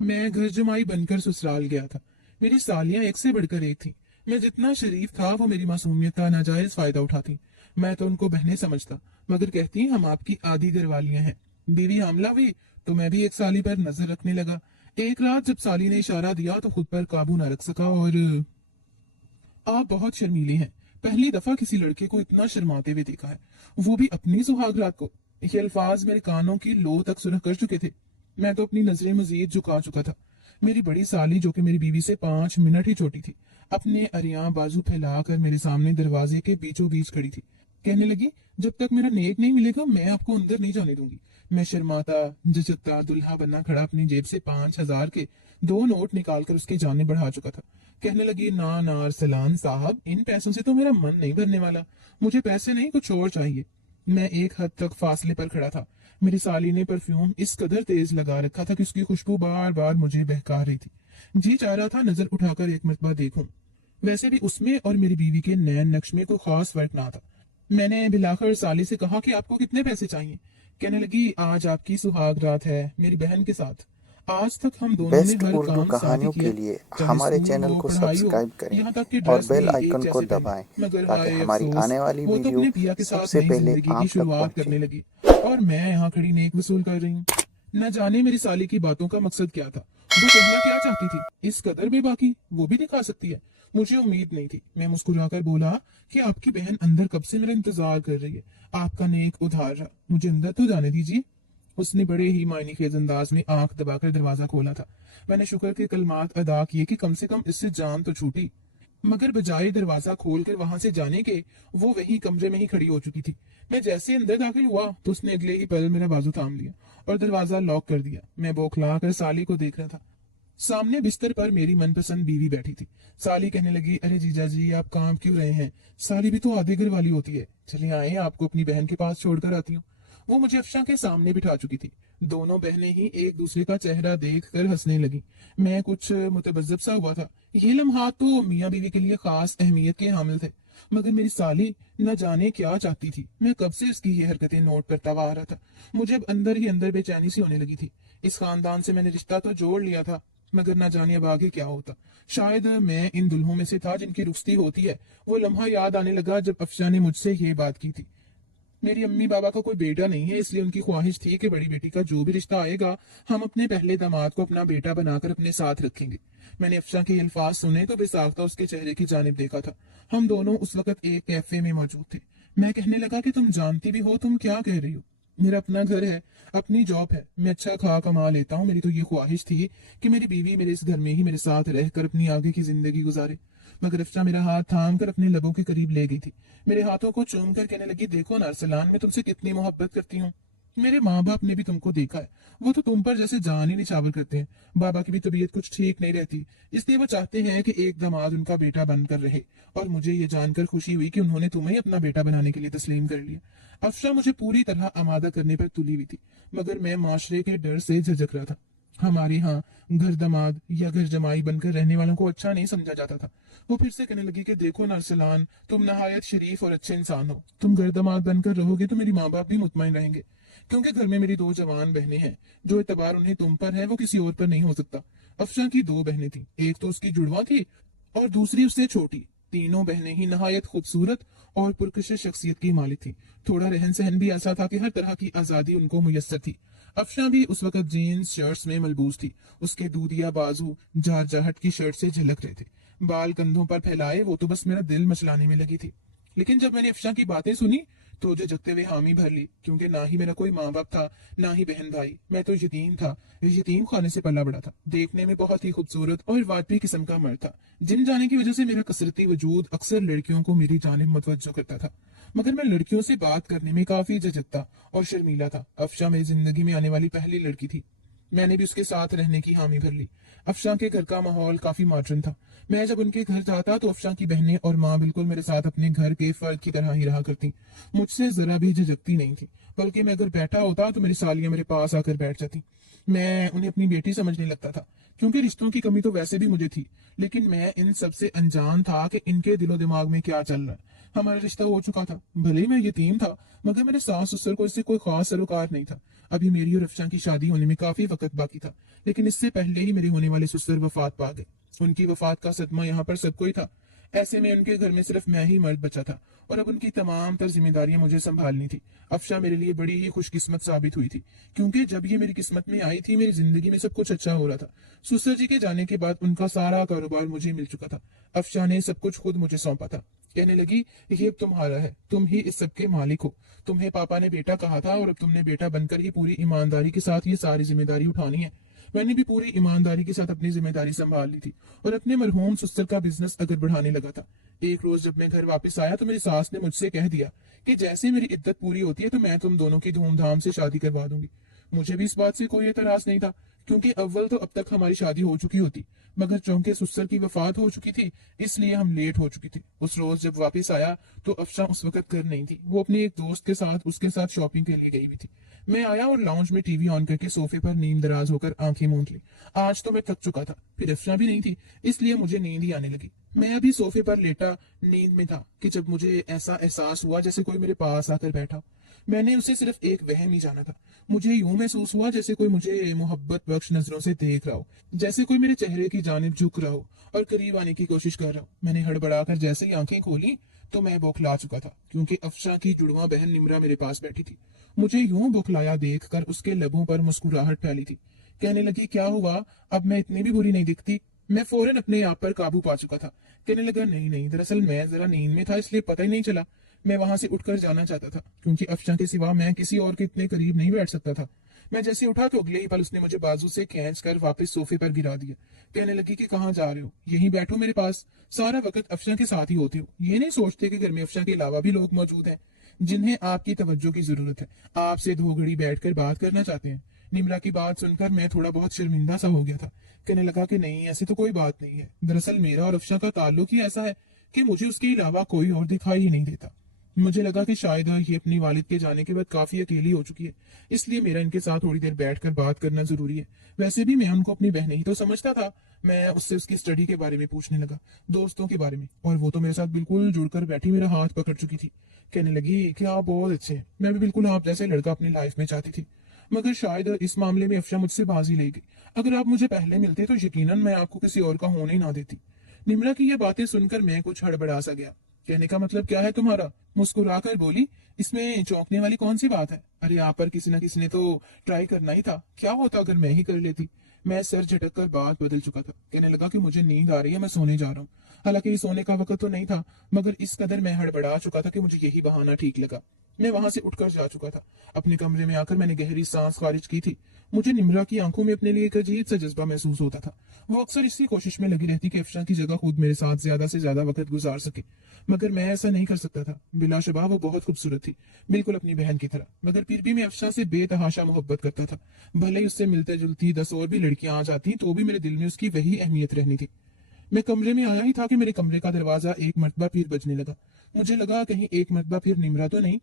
मैं घर जमाई बनकर ससुराल गया था। मेरी सालियां एक से बढ़कर एक थी। मैं जितना शरीफ था वो मेरी मासूमियत का नाजायज फायदा उठाती। मैं तो उनको बहनें समझता, मगर कहती हम आपकी आधी घरवालियां हैं। बीवी हामला हुई तो मैं भी एक साली पर नजर रखने लगा। एक रात जब साली ने इशारा दिया तो खुद पर काबू न रख सका और आप बहुत शर्मीली हैं। पहली दफा किसी लड़के को इतना शर्माते हुए देखा है, वो भी अपनी सुहागरात को। ये अल्फाज मेरे कानों की लो तक सुलह कर चुके थे। मैं तो अपनी नजरें मजीद झुका चुका था। मेरी बड़ी साली, जो कि मेरी बीवी से 5 मिनट ही छोटी थी, अपने अरियां बाजू फैलाकर मेरे सामने दरवाजे के बीचों बीच खड़ी थी। कहने लगी, जब तक मेरा नेक नहीं मिलेगा मैं आपको अंदर नहीं जाने दूंगी। मैं शर्माता झिझकता दुल्हा बनना खड़ा अपनी जेब से 5,000 के 2 नोट निकालकर उसके जाने बढ़ा चुका था। कहने लगी, ना ना अरसलान साहब, इन पैसों से तो मेरा मन नहीं भरने वाला। मुझे पैसे नहीं, कुछ और चाहिए। मैं एक हद तक फासले पर खड़ा था। मेरी साली ने परफ्यूम इस कदर तेज लगा रखा था कि उसकी खुशबू बार बार मुझे बहका रही थी। जी चाह रहा था नजर उठाकर एक मर्तबा देखूं। वैसे भी उसमें और मेरी बीवी के नैन नक्श में कोई खास फर्क ना था। मैंने बिलाकर साली से कहा कि आपको कितने पैसे चाहिए। कहने लगी, आज आपकी सुहाग रात है मेरी बहन के साथ। आज तक हम दोनों ने बेस्ट हर उर्दू काम साथ ही कहानियों किया, के लिए चाहे हमारे स्कूल चैनल हो, को पढ़ाई हो, सब्सक्राइब करें यहाँ तक कि और ड्रेस भी बेल एक आइकन को जैसे पहने। दबाएं मगर ताकि हाय हमारी अफसोस, आने वाली वो तो वीडियो अपने पिया के साथ सबसे नई पहले जिंदगी की आप तक शुरुआत पहुंचे। करने लगी और मैं यहाँ खड़ी नेक वसूल कर रही हूँ। न जाने मेरी साली की बातों का मकसद क्या था, वो कहना क्या चाहती थी। इस कदर बेबाकी वो भी दिखा सकती है। मुझे उम्मीद नहीं थी। मैं मुस्कुराकर बोला कि आपकी बहन अंदर कब से मेरा इंतजार कर रही है। आपका नेक उधार रहा, मुझे अंदर तो जाने दीजिए। उसने बड़े ही मायने खेज अंदाज में आंख दबाकर दरवाजा खोला था। मैंने शुक्र के कलमात अदा किए कि कम से कम इससे जान तो छूटी। मगर बजाय दरवाजा खोलकर वहां से जाने के, वो वही कमरे में ही खड़ी हो चुकी थी। मैं जैसे अंदर दाखिल हुआ तो उसने अगले ही पल मेरा बाजू थाम लिया और दरवाजा लॉक कर दिया। मैं बौखला कर साली को देख रहा था। सामने बिस्तर पर मेरी मनपसंद बीवी बैठी थी। साली कहने लगी, अरे जीजा जी, आप काम क्यों रहे हैं? साली भी तो आधे घर वाली होती है। चलिए आए, आपको अपनी बहन के पास छोड़कर आती हूँ। वो मुझे अफशा के सामने बिठा चुकी थी। दोनों बहनें ही एक दूसरे का चेहरा देखकर हंसने लगी। मैं कुछ मुतबज्जब सा हुआ था। ये लम्हात तो मियाँ बीवी के लिए खास अहमियत के हामिल थे। मगर मेरी साली न जाने क्या चाहती थी। मैं कब से उसकी ये हरकतें नोट करता हुआ आ रहा था। मुझे अब अंदर ही अंदर बेचैनी सी होने लगी थी। इस खानदान से मैंने रिश्ता तो जोड़ लिया था, मगर ना जाने अब आगे क्या होता। शायद मैं इन दुल्हों में से था जिनकी रुखसती होती है। वो लम्हा याद आने लगा जब अफशा ने मुझसे ये बात की थी। मेरी अम्मी बाबा का कोई बेटा नहीं है, इसलिए उनकी ख्वाहिश थी कि बड़ी बेटी का जो भी रिश्ता आएगा हम अपने पहले दामाद को अपना बेटा बनाकर अपने साथ रखेंगे। मैंने अफशा के ये अल्फाज सुने तो बेसाख्ता उसके चेहरे की जानिब देखा था। हम दोनों उस वक्त एक कैफे में मौजूद थे। मैं कहने लगा कि तुम जानती भी हो तुम क्या कह रही हो। मेरा अपना घर है, अपनी जॉब है, मैं अच्छा खा कमा लेता हूँ। मेरी तो ये ख्वाहिश थी कि मेरी बीवी मेरे इस घर में ही मेरे साथ रहकर अपनी आगे की जिंदगी गुजारे। मगर अफशा मेरा हाथ थाम कर अपने लबों के करीब ले गई थी। मेरे हाथों को चूम कर कहने लगी, देखो ना अरसलान, मैं तुमसे कितनी मोहब्बत करती हूँ। मेरे माँ बाप ने भी तुमको देखा है, वो तो तुम पर जैसे जान ही निछावर करते हैं। बाबा की भी तबीयत कुछ ठीक नहीं रहती, इसलिए वो चाहते हैं कि एक दामाद उनका बेटा बनकर रहे। और मुझे ये जानकर खुशी हुई कि उन्होंने तुम्हें अपना बेटा बनाने के लिए तस्लीम कर लिया। अफशा मुझे पूरी तरह आमादा करने पर तुली हुई थी, मगर मैं माशरे के डर से झिझक रहा था। हमारे यहाँ घर दामाद या घर जमाई बनकर रहने वालों को अच्छा नहीं समझा जाता था। वो फिर से कहने लगी कि देखो नरसलान, तुम नहायत शरीफ और अच्छे इंसान हो। तुम घर दामाद बनकर रहोगे तो मेरी माँ बाप भी मुतमईन रहेंगे, क्योंकि घर में मेरी 2 जवान बहनें हैं। जो एतबार उन्हें तुम पर है वो किसी और पर नहीं हो सकता। अफशा की 2 बहनें थी, एक तो उसकी जुड़वा थी और दूसरी उससे छोटी। तीनों बहनें ही नहायत खूबसूरत और पुरकशिश शख्सियत की मालिक थी। थोड़ा रहन सहन भी ऐसा था कि हर तरह की आजादी उनको मुयस्सर थी। अफशा भी उस वक्त जीन्स शर्ट्स में मलबूस थी। उसके दूधिया बाजू जारजाहट की शर्ट से झलक रहे थे। बाल कंधों पर फैलाए वो तो बस मेरा दिल मचलाने में लगी थी। लेकिन जब मैंने अफशा की बातें सुनी तो झकते हुए हामी भर ली, क्योंकि ना ही मेरा कोई माँ बाप था, ना ही बहन भाई। मैं तो यतीम था, यतीम खाने से पला बड़ा था। देखने में बहुत ही खूबसूरत और वाजबी किस्म का मर्द था। जिम जाने की वजह से मेरा कसरती वजूद अक्सर लड़कियों को मेरी जानिब मुतवज्जो करता था, मगर मैं लड़कियों से बात करने में काफी झिझकता और शर्मीला था। अफशा मेरी जिंदगी में आने वाली पहली लड़की थी। मैंने भी उसके साथ रहने की हामी भर ली। अफशा के घर का माहौल काफी मॉडर्न था। मैं जब उनके घर जाता तो अफशा की बहनें और माँ बिल्कुल मेरे साथ अपने घर के फर्द की तरह ही रहा करती। मुझसे जरा भी झिझकती नहीं थी, बल्कि मैं अगर बैठा होता तो मेरी सालियां मेरे पास आकर बैठ जाती। मैं उन्हें अपनी बेटी समझने लगता था, क्योंकि रिश्तों की कमी तो वैसे भी मुझे थी। लेकिन मैं इन सबसे अनजान था कि इनके दिलो दिमाग में क्या चल रहा है। हमारा रिश्ता हो चुका था, भले ही मैं यतीम था, मगर मेरे सास ससुर को इससे कोई खास सरोकार नहीं था। अभी मेरी और अफशा की शादी होने में काफी वक्त बाकी था। लेकिन इससे पहले ही मेरे होने वाले ससुर वफात पा गए। उनकी वफात का सदमा यहाँ पर सबको ही था। ऐसे में उनके घर में सिर्फ मैं ही मर्द बचा था और अब उनकी तमाम तर जिम्मेदारियां मुझे संभालनी थी। अफशा मेरे लिए बड़ी ही खुशकिस्मत साबित हुई थी, क्योंकि जब ये मेरी किस्मत में आई थी मेरी जिंदगी में सब कुछ अच्छा हो रहा था। ससुर जी के जाने के बाद उनका सारा कारोबार मुझे मिल चुका था। अफशा ने सब कुछ खुद मुझे सौंपा था। कहने लगी, ये अब तुम्हारा है, तुम ही इस सब के मालिक हो। तुम्हें पापा ने बेटा कहा था और अब तुमने बेटा बनकर ही पूरी ईमानदारी के साथ ये सारी जिम्मेदारी उठानी है। मैंने भी पूरी ईमानदारी के साथ अपनी जिम्मेदारी संभाल ली थी और अपने मरहूम ससुर का बिजनेस अगर बढ़ाने लगा था। एक रोज जब मैं घर वापस आया तो मेरी सास ने मुझसे कह दिया कि जैसे मेरी इद्दत पूरी होती है तो मैं तुम दोनों की धूमधाम से शादी करवा दूंगी। मुझे भी इस बात से कोई एतराज नहीं था, क्योंकि अव्वल तो अब तक हमारी शादी हो चुकी होती, मगर चूंकि ससुर की वफात हो चुकी थी इसलिए हम लेट हो चुकी थी। उस रोज जब वापस आया तो अफशा उस वक्त घर नहीं थी। वो अपने एक दोस्त के साथ उसके साथ शॉपिंग के लिए गई हुई थी। मैं आया और लाउंज में टीवी ऑन करके सोफे पर नींद दराज होकर आंखें मूंद ली। आज तो मैं थक चुका था, फिर अफशा भी नहीं थी, इसलिए मुझे नींद ही आने लगी। मैं अभी सोफे पर लेटा नींद में था कि जब मुझे ऐसा एहसास हुआ जैसे कोई मेरे पास आकर बैठा। मैंने उसे सिर्फ एक वहम ही जाना था। मुझे यूं महसूस हुआ जैसे कोई मुझे मोहब्बत बख्श नजरों से देख रहा हो, जैसे कोई मेरे चेहरे की जानिब झुक रहा हो और करीब आने की कोशिश कर रहा हो। मैंने हड़बड़ाकर जैसे ही आंखें खोली तो मैं बौखला चुका था, क्योंकि अफशा की जुड़वा बहन निमरा मेरे पास बैठी थी। मुझे यूं बौखलाया देखकर उसके लबों पर मुस्कुराहट फैली थी। कहने लगी, क्या हुआ, अब मैं इतनी भी बुरी नहीं दिखती? मैं फौरन अपने आप पर काबू पा चुका था। कहने लगा, नहीं नहीं, दरअसल मैं जरा नींद में था इसलिए पता ही नहीं चला। मैं वहां से उठकर जाना चाहता था, क्योंकि अफशा के सिवा मैं किसी और के इतने करीब नहीं बैठ सकता था। मैं जैसे उठा तो अगले ही पल उसने मुझे बाजू से खींच कर वापस सोफे पर गिरा दिया। कहने लगी कि कहाँ जा रहे हो, यहीं बैठो मेरे पास, सारा वक्त अफशा के साथ ही होते हो। ये नहीं सोचते कि घर में अफशा के अलावा भी लोग मौजूद हैं जिन्हें आपकी तवज्जो की जरूरत है, आपसे दो घड़ी बैठकर बात करना चाहते हैं। निमरा की बात सुनकर मैं थोड़ा बहुत शर्मिंदा सा हो गया था। कहने लगा कि नहीं, ऐसी तो कोई बात नहीं है। दरअसल मेरा और अफशा का ताल्लुक ही ऐसा है कि मुझे उसके अलावा कोई और दिखाई ही नहीं देता। मुझे लगा कि शायद ये अपनी वालिद के जाने के बाद काफी अकेली हो चुकी है, इसलिए मेरा इनके साथ थोड़ी देर बैठकर बात करना जरूरी है। वैसे भी मैं उनको अपनी बहन ही तो समझता था। मैं उससे उसकी स्टडी के बारे में पूछने लगा, दोस्तों के बारे में, और वो तो मेरे साथ बिल्कुल जुड़कर बैठी मेरा हाथ पकड़ चुकी थी। कहने लगी कि आप बहुत अच्छे हैं, मैं भी बिल्कुल आप जैसे लड़का अपनी लाइफ में चाहती थी, मगर शायद इस मामले में अफशा मुझसे बाजी ले गई। अगर आप मुझे पहले मिलते तो यकीनन मैं आपको किसी और का होने ही ना देती। निमरा की ये बातें सुनकर मैं कुछ हड़बड़ा सा गया। कहने का मतलब क्या है तुम्हारा? मुस्कुराकर बोली, इसमें चौंकने वाली कौन सी बात है? अरे यहाँ पर किसी न किसी ने तो ट्राई करना ही था, क्या होता अगर मैं ही कर लेती? मैं सर झटक कर बात बदल चुका था। कहने लगा कि मुझे नींद आ रही है, मैं सोने जा रहा हूँ। हालांकि सोने का वक्त तो नहीं था, मगर इस कदर मैं हड़बड़ा चुका था कि मुझे यही बहाना ठीक लगा। मैं वहां से उठकर जा चुका था। अपने कमरे में आकर मैंने गहरी सांस खारिज की थी। मुझे निमरा की आंखों में अपने लिए एक अजीब सा जज्बा महसूस होता था। वो अक्सर इसी कोशिश में लगी रहती कि अफशा की जगह खुद मेरे साथ ज्यादा से ज्यादा वक्त गुजार सके, मगर मैं ऐसा नहीं कर सकता था। बिलाशुबा वो बहुत खूबसूरत थी, बिल्कुल अपनी बहन की तरह, मगर फिर भी मैं अफशा से बेतहाशा मोहब्बत करता था। भले ही उससे मिलते जुलती 10 और भी लड़कियां आ जाती तो भी मेरे दिल में उसकी वही अहमियत रहनी थी। मैं कमरे में आया ही था कि मेरे कमरे का दरवाजा एक मरतबा फिर बजने लगा। मुझे लगा कहीं एक मरतबा फिर निमरा तो नहीं।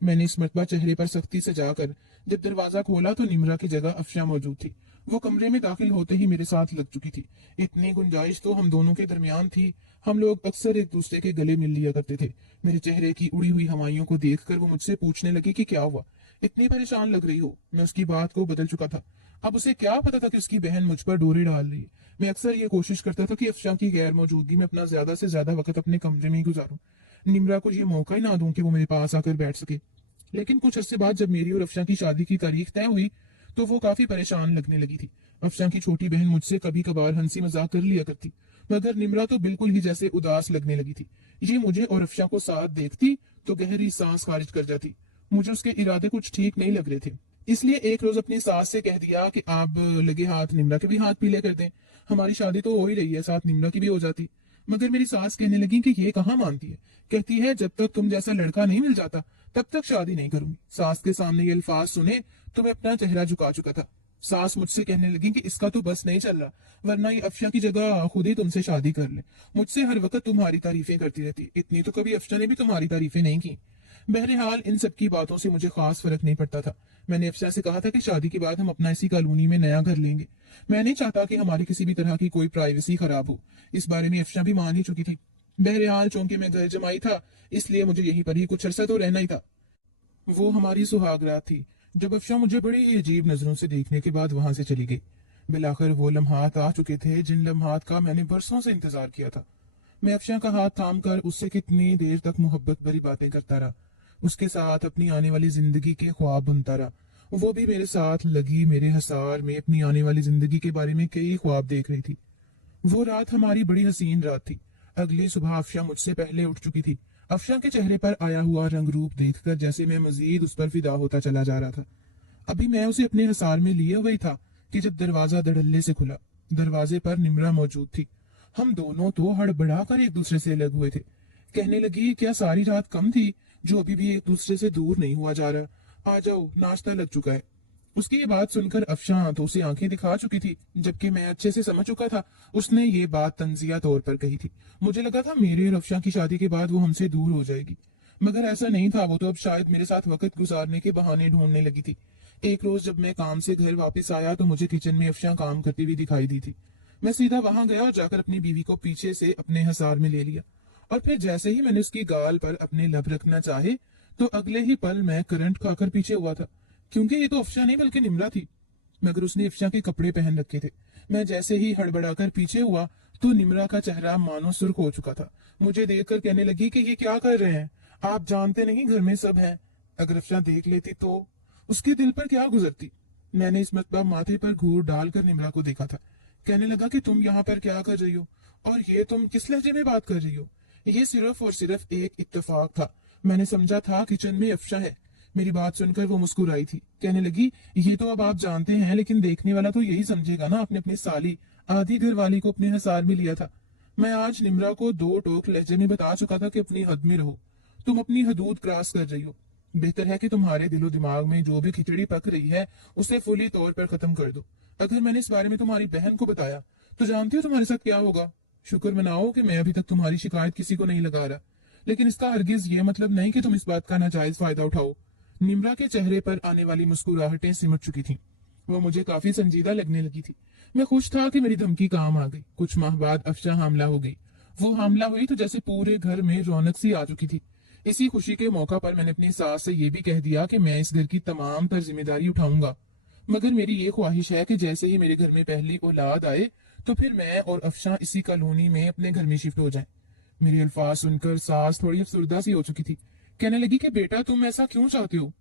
मैंने इस मरतबा चेहरे पर सख्ती से जाकर जब दरवाजा खोला तो निमरा की जगह अफशा मौजूद थी। वो कमरे में दाखिल होते ही मेरे साथ लग चुकी थी। इतनी गुंजाइश तो हम दोनों के दरमियान थी, हम लोग अक्सर एक दूसरे के गले मिल लिया करते थे। मेरे चेहरे की उड़ी हुई हवाइयों को देखकर वो मुझसे पूछने लगी कि क्या हुआ, इतनी परेशान लग रही हो? मैं उसकी बात को बदल चुका था। अब उसे क्या पता था कि उसकी बहन मुझ पर डोरे डाल रही है। मैं अक्सर ये कोशिश करता था कि अफशा की गैर मौजूदगी में अपना ज्यादा से ज्यादा वक्त अपने कमरे में ही गुजारूं, निमरा को ये मौका ही ना दूं कि वो मेरे पास आकर बैठ सके। लेकिन कुछ अरसे बाद जब मेरी और अफशा की शादी की तारीख तय हुई तो वो काफी परेशान लगने लगी थी। अफशा की छोटी बहन मुझसे कभी कभार हंसी मजाक कर लिया करती, मगर निमरा तो बिल्कुल ही जैसे उदास लगने लगी थी। ये मुझे और अफशा को साथ देखती तो गहरी सांस खारिज कर जाती। मुझे उसके इरादे कुछ ठीक नहीं लग रहे थे, इसलिए एक रोज अपनी सास से कह दिया कि आप लगे हाथ निमरा के भी हाथ पीले कर दें। हमारी शादी तो हो ही रही है, साथ निमरा की भी हो जाती। मगर मेरी सास कहने लगी कि ये कहाँ मानती है। कहती है जब तक तुम जैसा लड़का नहीं मिल जाता तब तक शादी नहीं करूंगी। सास के सामने ये अल्फाज सुने तो मैं अपना चेहरा झुका चुका था। सास मुझसे कहने लगी कि इसका तो बस नहीं चल रहा, वरना ये अफशा की जगह खुद ही तुमसे शादी कर ले। मुझसे हर वक्त तुम्हारी तारीफें करती रहती, इतनी तो कभी अफशा ने भी तुम्हारी तारीफें नहीं की। बहरहाल इन सब की बातों से मुझे खास फर्क नहीं पड़ता था। मैंने अफशा से कहा था कि शादी के बाद हम अपना इसी कॉलोनी में नया घर लेंगे। मैं नहीं चाहता कि हमारी किसी भी तरह की कोई प्राइवेसी खराब हो। इस बारे में अफशा भी मान ही चुकी थी। बहरहाल चूंकि मैं घर जमाई था इसलिए मुझे यहीं पर ही कुछ अरसा तो रहना ही था। वो हमारी सुहागरात थी जब अफशा मुझे बड़ी अजीब नजरों से देखने के बाद वहां से चली गई। बिलाखिर वो लम्हात आ चुके थे जिन लम्हात का मैंने बरसों से इंतजार किया था। मैं अफशा का हाथ थाम कर उससे कितनी देर तक मोहब्बत भरी बातें करता रहा, उसके साथ अपनी आने वाली जिंदगी के ख्वाब बुनता रहा। वो भी मेरे साथ लगी मेरे हसार में अपनी आने वाली जिंदगी के बारे में कई ख्वाब देख रही थी। वो रात हमारी बड़ी हसीन रात थी। अगली सुबह अफशा मुझसे पहले उठ चुकी थी। अफशा के चेहरे पर आया हुआ रंग रूप देखकर जैसे मैं मजीद उस पर फिदा होता चला जा रहा था। अभी मैं उसे अपने हसार में लिए हुई था कि जब दरवाजा धड़ल्ले से खुला। दरवाजे पर निम्रा मौजूद थी। हम दोनों तो हड़बड़ा कर एक दूसरे से अलग हुए थे। कहने लगी, क्या सारी रात कम थी जो अभी भी एक दूसरे से दूर नहीं हुआ जा रहा? आ जाओ, नाश्ता लग चुका है। उसकी ये बात सुनकर अफशा आंखों से आंखें दिखा चुकी थी, जबकि मैं अच्छे से समझ चुका था उसने ये बात तंजिया तौर पर कही थी। मुझे लगा था मेरे और अफशा की शादी के बाद वो हमसे दूर हो जाएगी, मगर ऐसा नहीं था। वो तो अब शायद मेरे साथ वक्त गुजारने के बहाने ढूंढने लगी थी। एक रोज जब मैं काम से घर वापस आया तो मुझे किचन में अफशा काम करती हुई दिखाई दी थी। मैं सीधा वहां गया और जाकर अपनी बीवी को पीछे से अपने हसार में ले लिया, और फिर जैसे ही मैंने उसकी गाल पर अपने लब रखना चाहे तो अगले ही पल मैं करंट खाकर पीछे हुआ था, क्योंकि ये तो अफशा नहीं बल्कि निम्रा थी। मगर उसने अफशा के कपड़े पहन रखे थे। मैं जैसे ही हड़बड़ाकर पीछे हुआ तो निम्रा का चेहरा मानो सुर्ख हो चुका था। मुझे देखकर कहने लगी कि ये क्या कर रहे हैं, आप जानते नहीं घर में सब हैं। अगर अफशा देख लेती तो उसके दिल पर क्या गुजरती। मैंने इस मरतबा माथे पर घूर डालकर निम्रा को देखा था। कहने लगा कि तुम यहाँ पर क्या कर रही हो, और ये तुम किस लहजे में बात कर रही हो? ये सिर्फ और सिर्फ एक इत्तेफाक था। मैंने समझा था किचन में अफशा है। मेरी बात सुनकर वो मुस्कुराई थी। कहने लगी, ये तो अब आप जानते हैं, लेकिन देखने वाला तो यही समझेगा ना, आपने अपनी साली आधी घर वाली को अपने हसार में लिया था। मैं आज निम्रा को दो टोक लहजे में बता चुका था कि अपनी हद में रहो। तुम अपनी हदूद क्रॉस कर रही हो। बेहतर है कि तुम्हारे दिलो दिमाग में जो भी खिचड़ी पक रही है उसे फुली तौर पर खत्म कर दो। अगर मैंने इस बारे में तुम्हारी बहन को बताया तो जानती हो तुम्हारे साथ क्या होगा? शुक्र मनाओ कि मैं अभी तक तुम्हारी शिकायत किसी को नहीं लगा रहा, लेकिन इसका हरगिज ये मतलब नहीं कि तुम इस बात का नाजायज फायदा उठाओ। निम्रा के चेहरे पर आने वाली मुस्कुराहटें सिमट चुकी थीं। वो मुझे काफी संजीदा लगने लगी थी। मैं खुश था कि मेरी धमकी काम आ गई। कुछ माह बाद अफशा हामला हो गई। वो हामला हुई तो जैसे पूरे घर में रौनक सी आ चुकी थी। इसी खुशी के मौका पर मैंने अपनी सास से ये भी कह दिया कि मैं इस घर की तमाम तर जिम्मेदारी उठाऊंगा। मगर मेरी ये ख्वाहिश है कि जैसे ही मेरे घर में पहली औलाद आए तो फिर मैं और अफशा इसी कॉलोनी में अपने घर में शिफ्ट हो जाएं। मेरे अल्फाज सुनकर सास थोड़ी अफसुर्दा सी हो चुकी थी। कहने लगी कि बेटा, तुम ऐसा क्यों चाहते हो?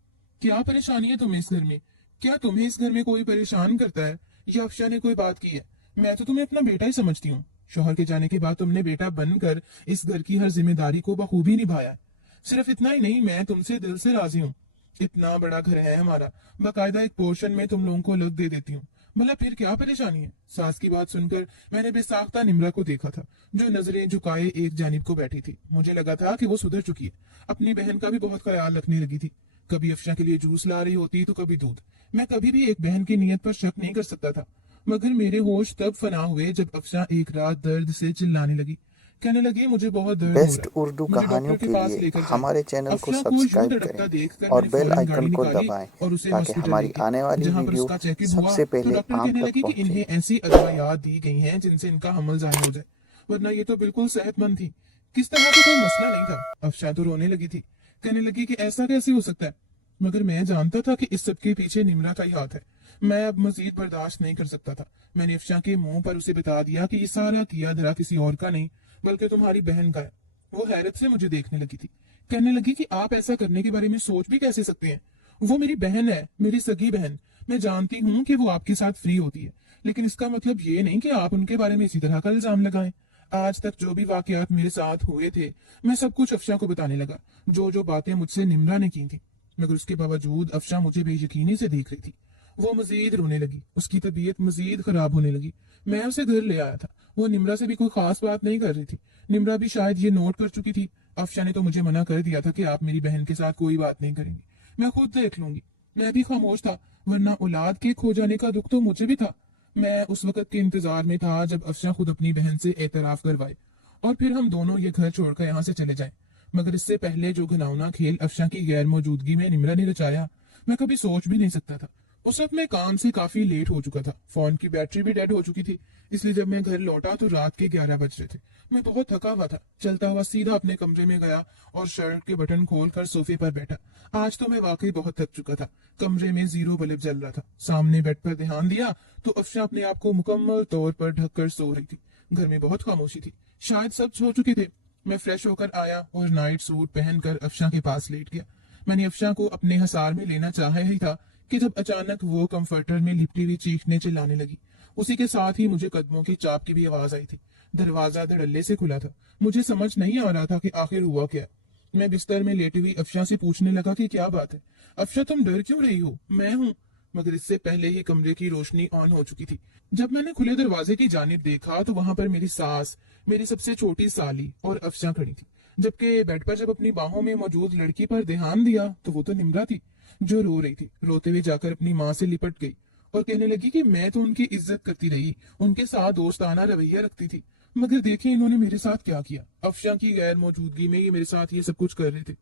क्या परेशानी है तुम्हें इस घर में? क्या तुम्हें इस घर में कोई परेशान करता है, या अफशा ने कोई बात की है? मैं तो तुम्हें अपना बेटा ही समझती हूँ। शौहर के जाने के बाद तुमने बेटा बनकर इस घर की हर जिम्मेदारी को बखूबी निभाया। सिर्फ इतना ही नहीं, मैं तुमसे दिल से राजी हूँ। इतना बड़ा घर है हमारा, बाकायदा एक पोर्शन में तुम लोगों को अलग दे देती हूँ। भला फिर क्या परेशानी है? सास की बात सुनकर मैंने बेसाख्ता निम्रा को देखा था, जो नजरें झुकाए एक जानिब को बैठी थी। मुझे लगा था कि वो सुधर चुकी है। अपनी बहन का भी बहुत ख्याल रखने लगी थी। कभी अफशा के लिए जूस ला रही होती तो कभी दूध। मैं कभी भी एक बहन की नीयत पर शक नहीं कर सकता था। मगर मेरे होश तब फना हुए जब अफशा एक रात दर्द से चिल्लाने लगी। कहने लगी, मुझे बहुत दर्द हो बेस्ट रहा है, उर्दू मुझे कहानियों डॉक्टर के के पास लिए लेकर जाएं। हमारे चैनल को अफशा को यूं सब्सक्राइब धड़कता करें देखकर और मैंने बेल फौरन गाड़ी आइकन को निकाली दबाएं और उसे ताकि हॉस्पिटल ले हमारी गई। आने वाली जहां पर वीडियो उसका चेकअप हुआ सबसे तो पहले डॉक्टर आप कहने तक लगी कि पहुंचे। इन्हें ऐसी अदवायात दी गई हैं जिनसे इनका हमल जाहिर हो जाए, वरना ये तो बिल्कुल सेहतमंद थी। किस तरह का कोई मसला नहीं था। अफशा तो रोने लगी थी। कहने लगी कि ऐसा कैसे हो सकता है? मगर मैं जानता था कि इस सब के पीछे निम्रा का ही हाथ है। मैं अब मजीद बर्दाश्त नहीं कर सकता था। मैंने अफशा के मुंह पर उसे बता दिया कि ये सारा किया धरा किसी और का नहीं बल्कि तुम्हारी बहन का है। वो हैरत से मुझे देखने लगी थी। कहने लगी कि आप ऐसा करने के बारे में सोच भी कैसे सकते हैं? वो मेरी बहन है, मेरी सगी बहन। मैं जानती हूँ कि वो आपके साथ फ्री होती है, लेकिन इसका मतलब ये नहीं कि आप उनके बारे में इसी तरह का इल्जाम लगाएं। आज तक जो भी वाकयात मेरे साथ हुए थे, मैं सब कुछ अफशा को बताने लगा, जो जो बातें मुझसे निम्रा ने की थी। मगर उसके बावजूद अफशा मुझे बेयकीनी से देख रही थी। वो मजीद रोने लगी। उसकी तबीयत मजीद खराब होने लगी। मैं उसे घर ले आया था। वो निम्रा से भी कोई खास बात नहीं कर रही थी। निम्रा भी शायद ये नोट कर चुकी थी। अफशा ने तो मुझे मना कर दिया था कि आप मेरी बहन के साथ कोई बात नहीं करेंगी, मैं खुद देख लूंगी। मैं भी खामोश था, वरना औलाद के खो जाने का दुख तो मुझे भी था। मैं उस वक्त के इंतजार में था जब अफशा खुद अपनी बहन से एतराफ करवाए और फिर हम दोनों ये घर छोड़कर यहाँ से चले जाएं। मगर इससे पहले जो घिनौना खेल अफशा की गैर मौजूदगी में निम्रा ने रचाया, मैं कभी सोच भी नहीं सकता था। उस वक्त मैं काम से काफी लेट हो चुका था, फोन की बैटरी भी डेड हो चुकी थी। इसलिए जब मैं घर लौटा तो रात के 11 बज रहे थे। मैं बहुत थका हुआ था। चलता हुआ सीधा अपने कमरे में गया और शर्ट के बटन खोलकर सोफे पर बैठा। आज तो मैं वाकई बहुत थक चुका था। कमरे में जीरो बल्ब जल रहा था। सामने बेड पर ध्यान दिया तो अफशा अपने आप को मुकम्मल तौर पर ढककर सो रही थी। घर में बहुत खामोशी थी, शायद सब सो चुके थे। मैं फ्रेश होकर आया और नाइट सूट पहनकर अफशा के पास लेट गया। मैंने अफशा को अपने हसार में लेना चाहा ही था कि जब अचानक वो कंफर्टर में लिपटी हुई चीखने चिल्लाने लगी। उसी के साथ ही मुझे कदमों की चाप की भी आवाज आई थी। दरवाजा धड़ल्ले से खुला था। मुझे समझ नहीं आ रहा था कि आखिर हुआ क्या। मैं बिस्तर में लेटी हुई अफशा से पूछने लगा कि क्या बात है। अफशा, तुम डर क्यों रही हो? मैं हूं। मगर इससे पहले ही कमरे की रोशनी ऑन हो चुकी थी। जब मैंने खुले दरवाजे की जानिब देखा तो वहां पर मेरी सास, मेरी सबसे छोटी साली और अफशा खड़ी थी। जबकि बेड पर जब अपनी बाहों में मौजूद लड़की पर ध्यान दिया तो वो तो निम्रा थी, जो रो रही थी। रोते हुए जाकर अपनी माँ से लिपट गई और कहने लगी कि मैं तो उनकी इज्जत करती रही, उनके साथ दोस्ताना रवैया रखती थी, मगर देखिए इन्होंने मेरे साथ क्या किया। अफशा की गैर मौजूदगी में ये मेरे साथ ये सब कुछ कर रहे थे।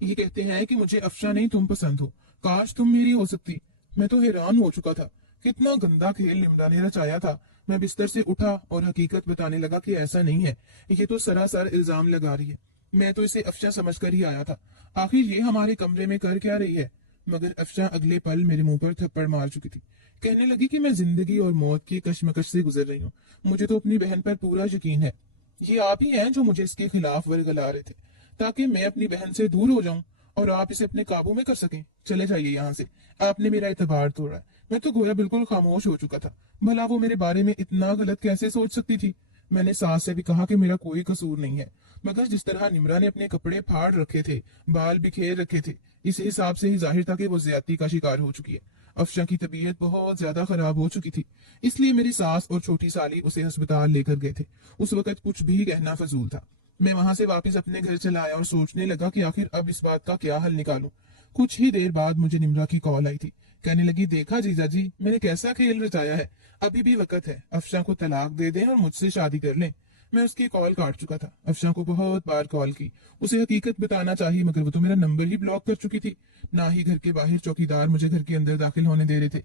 ये कहते हैं कि मुझे अफशा नहीं तुम पसंद हो, काश तुम मेरी हो सकती। मैं तो हैरान हो चुका था। कितना गंदा खेल निम्रा ने रचाया था। मैं बिस्तर से उठा और हकीकत बताने लगा कि ऐसा नहीं है, ये तो सरासर इल्जाम लगा रही है। मैं तो इसे अफशा समझकर ही आया था। आखिर ये हमारे कमरे में कर क्या रही है? मगर अफशा अगले पल मेरे मुंह पर थप्पड़ मार चुकी थी। कहने लगी कि मैं जिंदगी और मौत की कश्मकश से गुजर रही हूँ। मुझे तो अपनी बहन पर पूरा यकीन है। ये आप ही हैं जो मुझे इसके खिलाफ वर्गला रहे थे, ताकि मैं अपनी बहन से दूर हो जाऊं और आप इसे अपने काबू में कर सकें। चले जाइए यहाँ से, आपने मेरा एतबार तोड़ा है। मैं तो गोया बिल्कुल खामोश हो चुका था। भला वो मेरे बारे में इतना गलत कैसे सोच सकती थी? मैंने सास से भी कहा कि मेरा कोई कसूर नहीं है, मगर जिस तरह निम्रा ने अपने कपड़े फाड़ रखे थे, बाल बिखेर रखे थे, इस हिसाब से ही जाहिर था कि वो ज्यादती का शिकार हो चुकी है। अफशा की तबीयत बहुत ज्यादा खराब हो चुकी थी, इसलिए मेरी सास और छोटी साली उसे अस्पताल लेकर गए थे। उस वक्त कुछ भी कहना फजूल था। मैं वहां से वापस अपने घर चला आया और सोचने लगा कि आखिर अब इस बात का क्या हल निकालूं। कुछ ही देर बाद मुझे निम्रा की कॉल आई थी। कहने लगी, देखा जीजा जी, मैंने कैसा खेल रचाया है। अभी भी वक्त है, अफशा को तलाक दे दें और मुझसे शादी कर लें। मैं उसकी कॉल काट चुका था। अफशा को बहुत बार कॉल की, उसे हकीकत बताना चाहिए, मगर वो तो मेरा नंबर ही ब्लॉक कर चुकी थी। ना ही घर के बाहर चौकीदार मुझे घर के अंदर दाखिल होने दे रहे थे।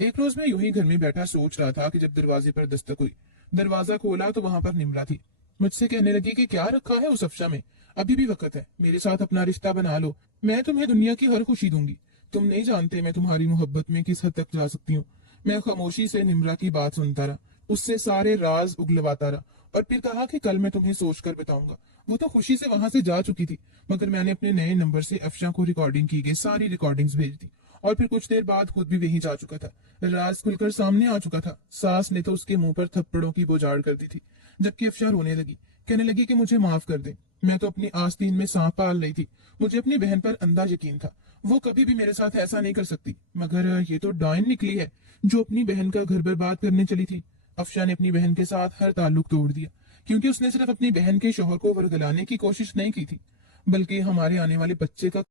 एक रोज मैं यूं ही घर में बैठा सोच रहा था कि जब दरवाजे पर दस्तक हुई। दरवाजा खोला तो वहां पर निम्रा थी। मुझसे कहने लगी कि क्या रखा है उस अफशा में, अभी भी वक्त है, मेरे साथ अपना रिश्ता बना लो, मैं तुम्हें दुनिया की हर खुशी दूंगी। तुम नहीं जानते मैं तुम्हारी मोहब्बत में किस हद तक जा सकती हूँ। मैं खामोशी से निम्रा की बात सुनता रहा, उससे सारे राज उगलवाता रहा और फिर कहा कि कल मैं तुम्हें सोच कर बताऊंगा। वो तो खुशी से वहां से जा चुकी थी, मगर मैंने अपने नए नंबर से अफशा को रिकॉर्डिंग की गई सारी रिकॉर्डिंग्स भेज दी और फिर कुछ देर बाद खुद भी वहीं जा चुका था। राज खुलकर सामने आ चुका था। सास ने तो उसके मुंह पर थप्पड़ों की बौछार कर दी थी, जबकि अफशा रोने लगी। कहने लगी कि मुझे माफ कर दे, मैं तो अपनी आस्तीन में सांप पाल रही थी। मुझे अपनी बहन पर अंधा यकीन था, वो कभी भी मेरे साथ ऐसा नहीं कर सकती। मगर ये तो डायन निकली है, जो अपनी बहन का घर बर्बाद करने चली थी। अफशा ने अपनी बहन के साथ हर ताल्लुक तोड़ दिया, क्योंकि उसने सिर्फ अपनी बहन के शौहर को वरगलाने की कोशिश नहीं की थी, बल्कि हमारे आने वाले बच्चे का